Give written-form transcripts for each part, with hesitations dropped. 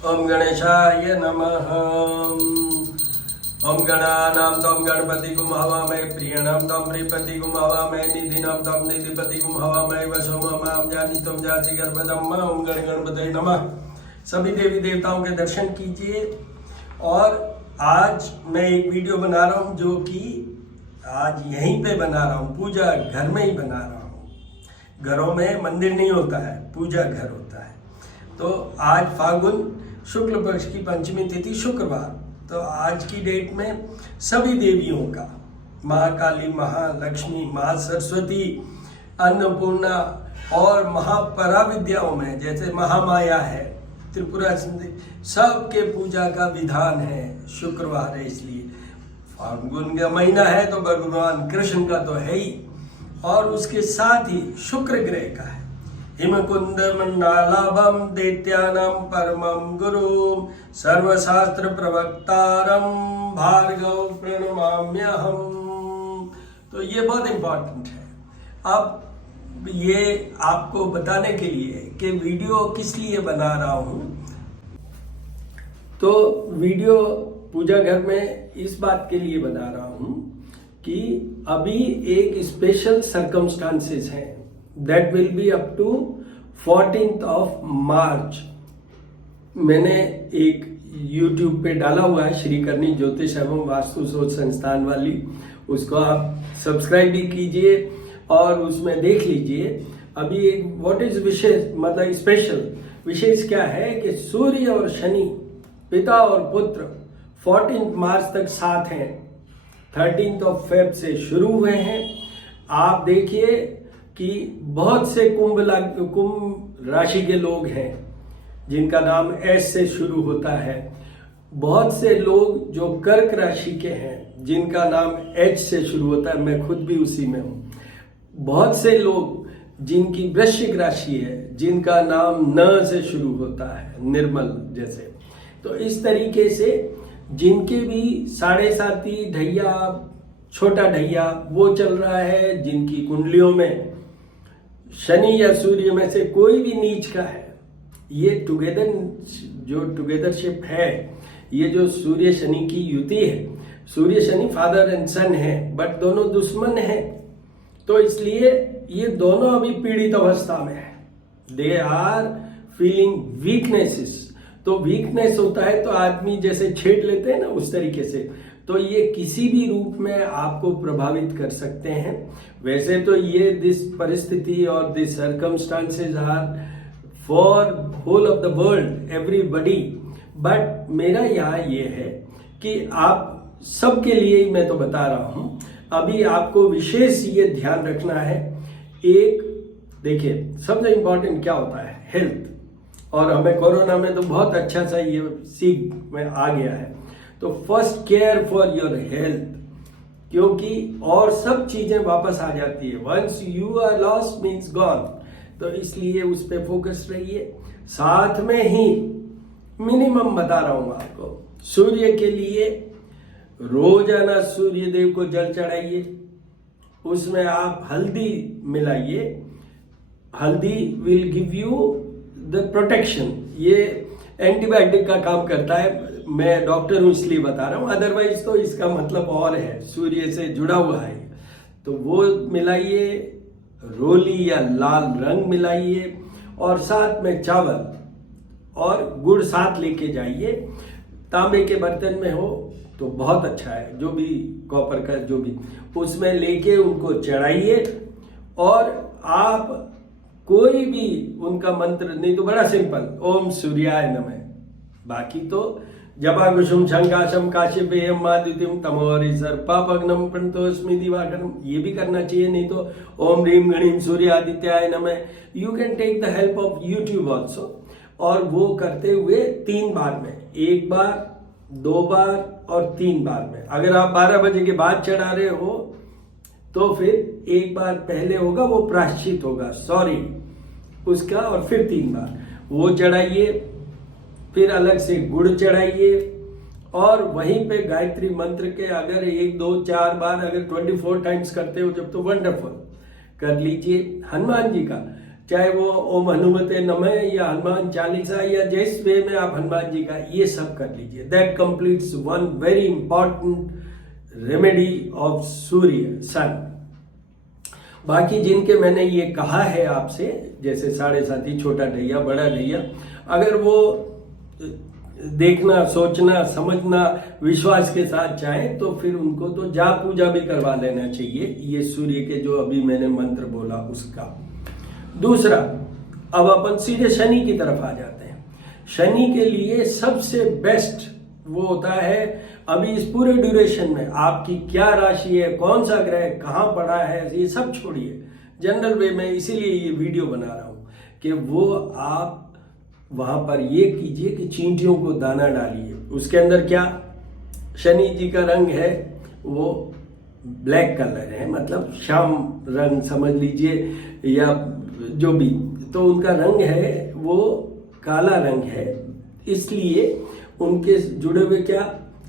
ओम गणेशाय नमः। ओम गणानां त्वं गणपतिगुं हवामहे प्रियणां त्वं प्रियपतिगुं हवामहे निधिनां त्वं निधिपतिगुं हवामहे वशो मां जानी त्वं जाति गर्भदम्। ओम गण गणपतये नमः। सभी देवी देवताओं के दर्शन कीजिए। और आज मैं एक वीडियो बना रहा हूँ जो कि आज यहीं पे बना रहा हूँ, पूजा घर में ही बना रहा हूँ। घरों में मंदिर नहीं होता है, पूजा घर होता है। तो आज फाल्गुन शुक्ल पक्ष की पंचमी तिथि शुक्रवार, तो आज की डेट में सभी देवियों का, महाकाली, महालक्ष्मी, महासरस्वती, अन्नपूर्णा और महापराविद्याओं में जैसे महामाया है, त्रिपुरा सुंदरी, सबके पूजा का विधान है। शुक्रवार है इसलिए फाल्गुन का महीना है तो भगवान कृष्ण का तो है ही, और उसके साथ ही शुक्र ग्रह का है। हिमकुंद मंडलाभम दैत्यानां परमं गुरुं सर्वशास्त्र प्रवक्तारं भार्गव प्रणमाम्यहम्। तो ये बहुत इम्पोर्टेंट है। अब ये आपको बताने के लिए कि वीडियो किस लिए बना रहा हूँ, तो वीडियो पूजा घर में इस बात के लिए बना रहा हूँ कि अभी एक स्पेशल सर्कमस्टांसेस हैं that will be up to 14th of March. मैंने एक YouTube पे डाला हुआ है, श्री करनी ज्योतिष एवं वास्तु शोध संस्थान वाली, उसको आप सब्सक्राइब भी कीजिए और उसमें देख लीजिए। अभी एक व्हाट इज विशेष, मतलब स्पेशल विशेष क्या है कि सूर्य और शनि, पिता और पुत्र 14 मार्च तक साथ हैं। 13 फेब से शुरू हुए हैं। आप देखिए कि बहुत से कुंभ राशि के लोग हैं जिनका नाम एस से शुरू होता है। बहुत से लोग जो कर्क राशि के हैं जिनका नाम एच से शुरू होता है, मैं खुद भी उसी में हूँ। बहुत से लोग जिनकी वृश्चिक राशि है जिनका नाम न से शुरू होता है, निर्मल जैसे। तो इस तरीके से जिनके भी साढ़े साती ढैया, छोटा ढैया वो चल रहा है, जिनकी कुंडलियों में शनि या सूर्य में से कोई भी नीच का है, ये टुगेदरशिप है, ये जो सूर्य शनि की युति है, सूर्य शनि फादर एंड सन है, बट दोनों दुश्मन हैं। तो इसलिए ये दोनों अभी पीड़ित अवस्था में है। They are feeling weaknesses. तो वीकनेस होता है तो आदमी जैसे छेड़ लेते हैं ना, उस तरीके से। तो ये किसी भी रूप में आपको प्रभावित कर सकते हैं। वैसे तो ये दिस परिस्थिति और this circumstances are for whole of the world, everybody. But मेरा यहाँ ये है कि आप सबके लिए ही मैं तो बता रहा हूँ। अभी आपको विशेष ये ध्यान रखना है। एक देखिए, सबसे इंपॉर्टेंट क्या होता है, हेल्थ। और हमें कोरोना में तो बहुत अच्छा सा ये सीख में आ गया है। तो first care for your health, क्योंकि और सब चीजें वापस आ जाती है। Once you are lost means gone. तो इसलिए उस पर फोकस रहिए। साथ में ही मिनिमम बता रहा हूं आपको, सूर्य के लिए रोजाना सूर्य देव को जल चढ़ाइए। उसमें आप हल्दी मिलाइए। हल्दी will give you the protection. ये एंटीबायोटिक का काम करता है। मैं डॉक्टर हूं इसलिए बता रहा हूं, अदरवाइज तो इसका मतलब और है, सूर्य से जुड़ा हुआ है। तो वो मिलाइए, रोली या लाल रंग मिलाइए, और साथ में चावल और गुड़ साथ लेके जाइए। तांबे के बर्तन में हो तो बहुत अच्छा है, जो भी कॉपर का जो भी, उसमें लेके उनको चढ़ाइए। और आप कोई भी उनका मंत्र, नहीं तो बड़ा सिंपल, ओम सूर्याय नमः। बाकी तो जपा कुसुम शंकाशम काश्यपेयम मादित्यम तमोरि सर्पापग्नम प्रणतोस्मि दिवाकरम, ये भी करना चाहिए। नहीं तो ओम ह्रीम गणीम सूर्य आदित्याय नमः। You can take the help of YouTube also. और वो करते हुए 3 बार में, 1 बार, 2 बार और 3 बार में। अगर आप 12 बजे के बाद चढ़ा रहे हो तो फिर 1 बार पहले होगा, वो प्रायश्चित होगा, सॉरी उसका, और फिर 3 बार वो चढ़ाइए। फिर अलग से गुड़ चढ़ाइए। और वहीं पे गायत्री मंत्र के अगर 1, 2, 4 बार अगर 24 टाइम्स करते हो जब, तो वंडरफुल कर लीजिए। हनुमान जी का चाहे वो ओम हनुमते नमः या हनुमान चालीसा या जिस वे में आप हनुमान जी का ये सब कर लीजिए। That completes one very important remedy of Surya sun. बाकी जिनके मैंने ये कहा है आपसे, जैसे साढ़े साथी, छोटा ढैया, बड़ा ढैया, अगर वो देखना, सोचना, समझना, विश्वास के साथ चाहें तो फिर उनको तो जाप पूजा भी करवा लेना चाहिए, ये सूर्य के जो अभी मैंने मंत्र बोला उसका। दूसरा, अब अपन सीधे शनि की तरफ आ जाते हैं। शनि के लिए सबसे बेस्ट वो होता है, अभी इस पूरे ड्यूरेशन में आपकी क्या राशि है, कौन सा ग्रह कहाँ पड़ा है, ये सब छोड़िए, जनरल वे में इसीलिए ये वीडियो बना रहा हूं कि वो आप वहां पर ये कीजिए कि चींटियों को दाना डालिए। उसके अंदर क्या, शनि जी का रंग है वो ब्लैक कलर है, मतलब शाम रंग समझ लीजिए, या जो भी, तो उनका रंग है वो काला रंग है। इसलिए उनके जुड़े हुए क्या,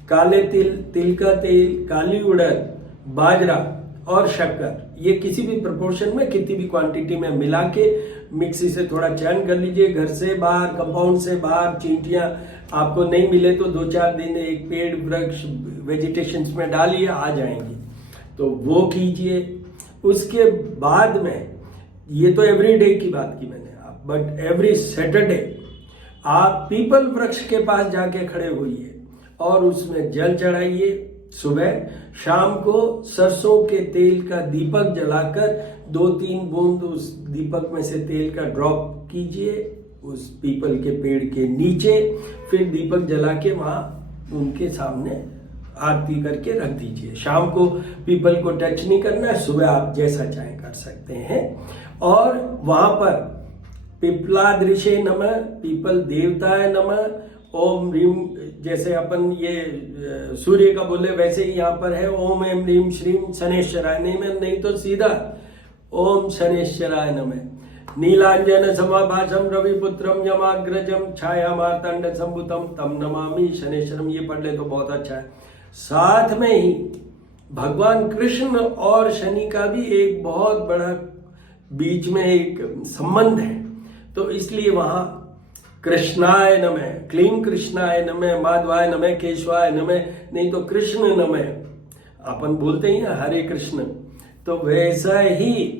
काले तिल, तिल का तेल, काली उड़द, बाजरा और शक्कर, ये किसी भी प्रोपोर्शन में, कितनी भी क्वांटिटी में मिला के मिक्सी से थोड़ा चयन कर लीजिए। घर से बाहर, कंपाउंड से बाहर चींटियां आपको नहीं मिले तो 2-4 दिन एक पेड़, वृक्ष, वेजिटेशंस में डालिए, आ जाएंगी, तो वो कीजिए। उसके बाद में, ये तो एवरीडे की बात की मैंने, आप बट एवरी सैटरडे आप पीपल वृक्ष के पास जाके खड़े होइए और उसमें जल चढ़ाइए। सुबह, शाम को सरसों के तेल का दीपक जलाकर 2-3 बूंद उस दीपक में से तेल का ड्रॉप कीजिए उस पीपल के पेड़ के नीचे, फिर दीपक जला के वहां उनके सामने आरती करके रख दीजिए। शाम को पीपल को टच नहीं करना है, सुबह आप जैसा चाहे कर सकते हैं। और वहां पर पिपलादृशे नमः, पीपल देवताय नमः, ओम ह्रीम, जैसे अपन ये सूर्य का बोले वैसे ही यहाँ पर है, ओम एम ह्रीम श्रीम शनेश्वराय, नहीं तो सीधा ओम शनेश्वराय नमः। नीलांजन समाभासम रविपुत्रम यमाग्रजम छाया मार्तंड संभुतम तम नमामि शनेश्वरम, ये पढ़ ले तो बहुत अच्छा है। साथ में ही भगवान कृष्ण और शनि का भी एक बहुत बड़ा बीच में एक संबंध है, तो इसलिए वहां कृष्णाय नमः, क्लीं कृष्णाय नमः, माधवाय नमः, केशवाय नमः, नहीं तो कृष्ण नमः, अपन बोलते ही ना हरे कृष्ण, तो वैसा ही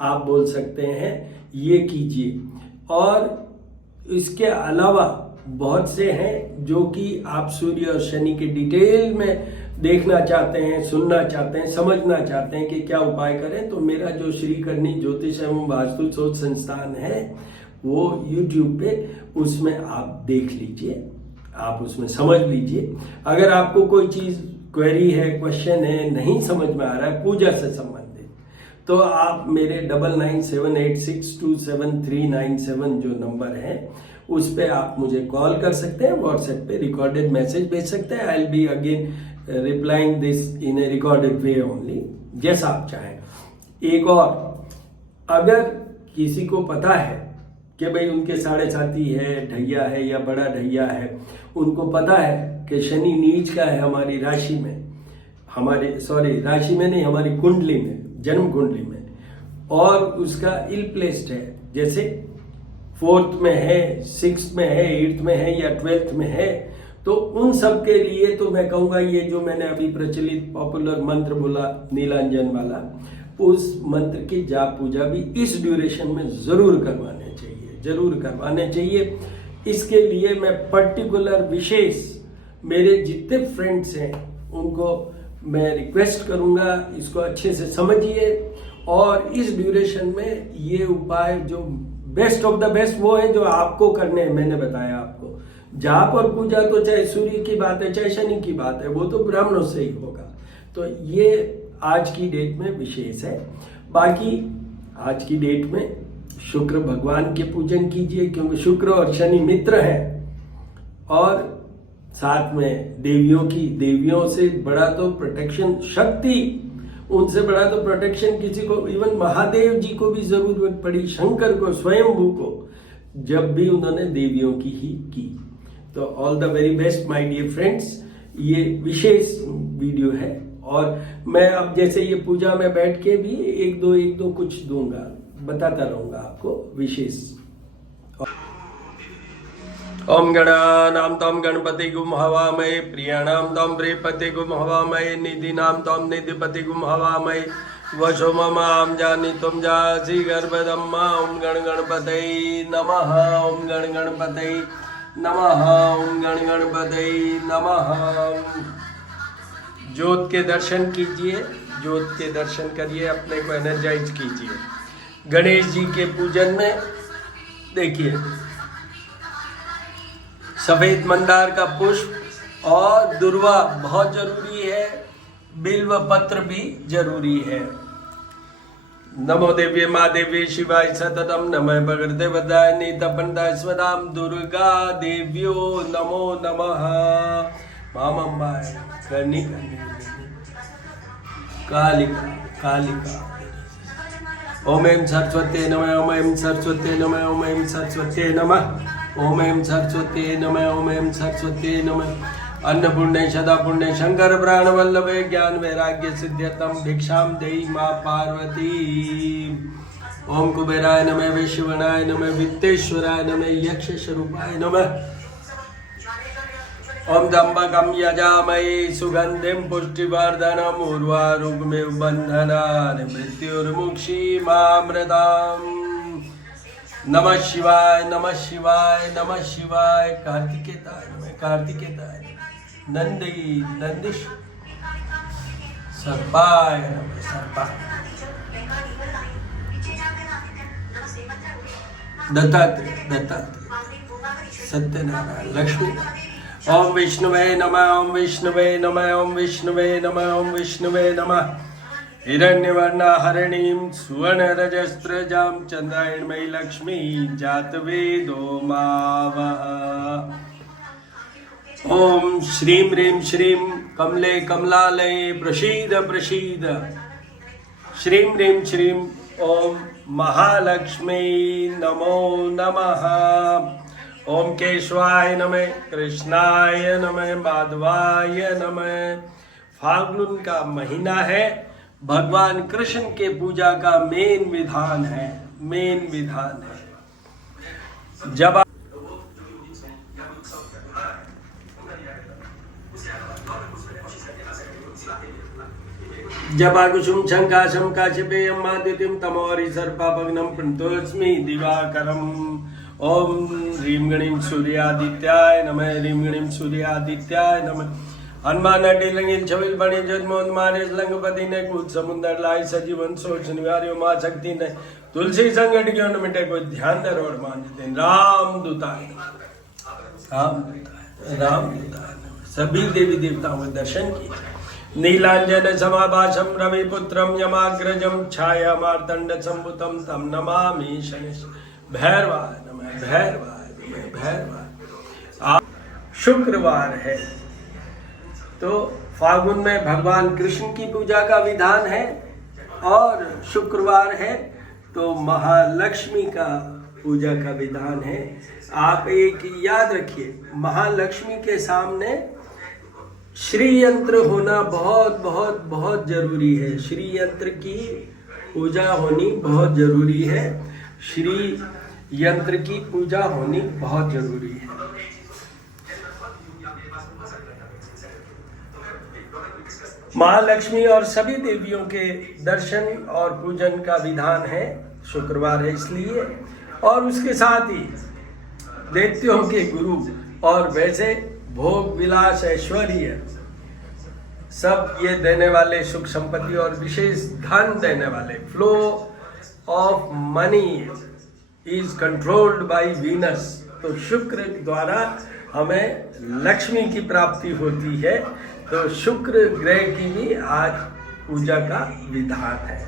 आप बोल सकते हैं, ये कीजिए। और इसके अलावा बहुत से हैं जो कि आप सूर्य और शनि के डिटेल में देखना चाहते हैं, सुनना चाहते हैं, समझना चाहते हैं कि क्या उपाय करें, तो मेरा जो श्री करनी ज्योतिष एवं वास्तु शोध संस्थान है वो YouTube पे, उसमें आप देख लीजिए, आप उसमें समझ लीजिए। अगर आपको कोई चीज क्वेरी है, क्वेश्चन है, नहीं समझ में आ रहा है पूजा से संबंधित, तो आप मेरे 9978627397 जो नंबर है उस पे आप मुझे कॉल कर सकते हैं, व्हाट्सएप पे रिकॉर्डेड मैसेज भेज सकते हैं। I will be again replying this in A recorded way only, जैसा आप चाहें। एक और, अगर किसी को पता है कि भाई उनके साढ़े साथी है, ढैया है या बड़ा ढैया है, उनको पता है कि शनि नीच का है हमारी राशि में, राशि में नहीं, हमारी कुंडली में, जन्म कुंडली में, और उसका इल प्लेस्ड है, जैसे 4th में है, 6th में है, 8th में है या 12th में है, तो उन सब के लिए तो मैं कहूंगा ये जो मैंने अभी प्रचलित पॉपुलर मंत्र बोला नीलांजन वाला, उस मंत्र की जाप पूजा भी इस ड्यूरेशन में जरूर करवाने चाहिए। इसके लिए मैं पर्टिकुलर विशेष मेरे जितने फ्रेंड्स हैं उनको मैं रिक्वेस्ट करूंगा, इसको अच्छे से समझिए और इस ड्यूरेशन में ये उपाय जो बेस्ट ऑफ द बेस्ट वो है जो आपको करने हैं। मैंने बताया आपको, जाप और पूजा तो चाहे सूर्य की बात है चाहे शनि की बात है, वो तो ब्राह्मणों से ही होगा, तो ये आज की डेट में विशेष है। बाकी आज की डेट में शुक्र भगवान के पूजन कीजिए, क्योंकि शुक्र और शनि मित्र हैं, और साथ में देवियों से बड़ा तो प्रोटेक्शन, शक्ति उनसे बड़ा तो प्रोटेक्शन किसी को, इवन महादेव जी को भी जरूरत पड़ी, शंकर को, स्वयंभू को, जब भी उन्होंने देवियों की ही की। तो all the very best my dear friends, ये विशेष वीडियो है। और मैं अब जैसे ये पूजा में बैठ के भी एक दो कुछ दूंगा, बताता रहूंगा आपको विशेष। ओम गणानां त्वं गणपतिगुं हवामहे, प्रियाणां त्वं प्रियपतिगुं हवामहे, निधीनां त्वं निधिपतिगुं हवामहे, वशो ममां जानीतुं जासि गर्भदम्मा। ओम गण गणपतये नमः। ओम गण गणपतये नमः। ओम गण गणपतये नमः। ज्योत के दर्शन कीजिए, ज्योत के दर्शन करिए, अपने को एनर्जाइज कीजिए। गणेश जी के पूजन में देखिए सफेद मंदार का पुष्प और दुर्वा बहुत जरूरी है, बिल्व पत्र भी जरूरी है। नमो देव्ये माँ देव्ये शिवाय सततम, नमः भगवते वदायिनी तपनदाय स्वदाम दुर्गा देव्यो नमो नमः। मामम्बाय करनी कालिका कालिका। ओम ऐं सरस्वती नमः। ओम ऐं सरस्वती नमः। ओम ऐं सरस्वती नमः। ओम ऐं सरस्वती नमः। ओम ऐं सरस्वती नमः। अन्नपूर्णे सदापूर्णे शंकर प्राण वल्लभे ज्ञान वैराग्य सिद्ध्यर्थम भिक्षां देहि मां पार्वती। ओम कुबेराय नमः। विश्वनाय नमः। वित्तेश्वराय नमः। यक्ष स्वरूपाय नमः। ओम त्र्यंबकं यजामहे सुगंधिं पुष्टिवर्धनम् उर्वारुकमिव बन्धनान् मृत्युर्मुक्षीमामृताम्। नमः शिवाय नमः शिवाय नमः शिवाय। कार्तिकेताय नमः कार्तिकेताय। नंदी नंदिश सर्पाय नमः सर्पाय। दत्तात्रेय दत्तात्रेय सत्यनारायण लक्ष्मी। ओम विष्णुवे नमः। ओम विष्णुवे नमः। ओम विष्णुवे नमः। ओम विष्णुवे नमः। हिरण्यवर्णा हरिणीं सुवर्णरजस्रजां चन्द्रायणमयी लक्ष्मी जातवेदो मावः। ओम श्रीं ह्रीं श्रीं कमले कमलालये प्रसीद प्रसीद। श्रीं ह्रीं श्रीं ओम महालक्ष्मी नमो नमः। ओम केशवाय नमः। कृष्णाय नमः। माधवाय नमः। फाल्गुन का महीना है, भगवान कृष्ण के पूजा का मेन विधान है, मेन विधान है। जबाकुसुम शंकाशम काश्यपेयम मादितिम तमोरि सर्पाभग्नं प्रणतोस्मि दिवाकरम। ओम ह्रीं गणीं सूर्यादित्याय नमः। ह्रीं गणीं सूर्यादित्याय नमः। हनुमान लंगिल छविल बने जन्मोद मारे लंगपति ने कूद समुद्र लाई सजीवन सोच निवार्यो माँ शक्ति ने तुलसी संगठ क्यों न मिटे कोई ध्यान दर और मान देते। राम दूताय राम दूताय राम दूताय। सभी देवी देवताओं के दर्शन किए। नीलांजन समाभाषम रविपुत्रम यमाग्रजम छाया मार्तंड संभुतम तम नमामि शनेश। भैरवाय नमः भैरवाय नमः भैरवाय। शुक्रवार है तो फागुन में भगवान कृष्ण की पूजा का विधान है, और शुक्रवार है तो महालक्ष्मी का पूजा का विधान है। आप एक याद रखिए, महालक्ष्मी के सामने श्री यंत्र होना बहुत बहुत बहुत जरूरी है। श्री यंत्र की पूजा होनी बहुत जरूरी है। श्री यंत्र की पूजा होनी बहुत जरूरी है। महालक्ष्मी और सभी देवियों के दर्शन और पूजन का विधान है, शुक्रवार है इसलिए। और उसके साथ ही दैत्यों के गुरु और वैसे भोग विलास ऐश्वर्य सब ये देने वाले, सुख संपत्ति और विशेष धन देने वाले, flow of money is controlled by Venus. तो शुक्र द्वारा हमें लक्ष्मी की प्राप्ति होती है। तो शुक्र ग्रह की भी आज पूजा का विधान है।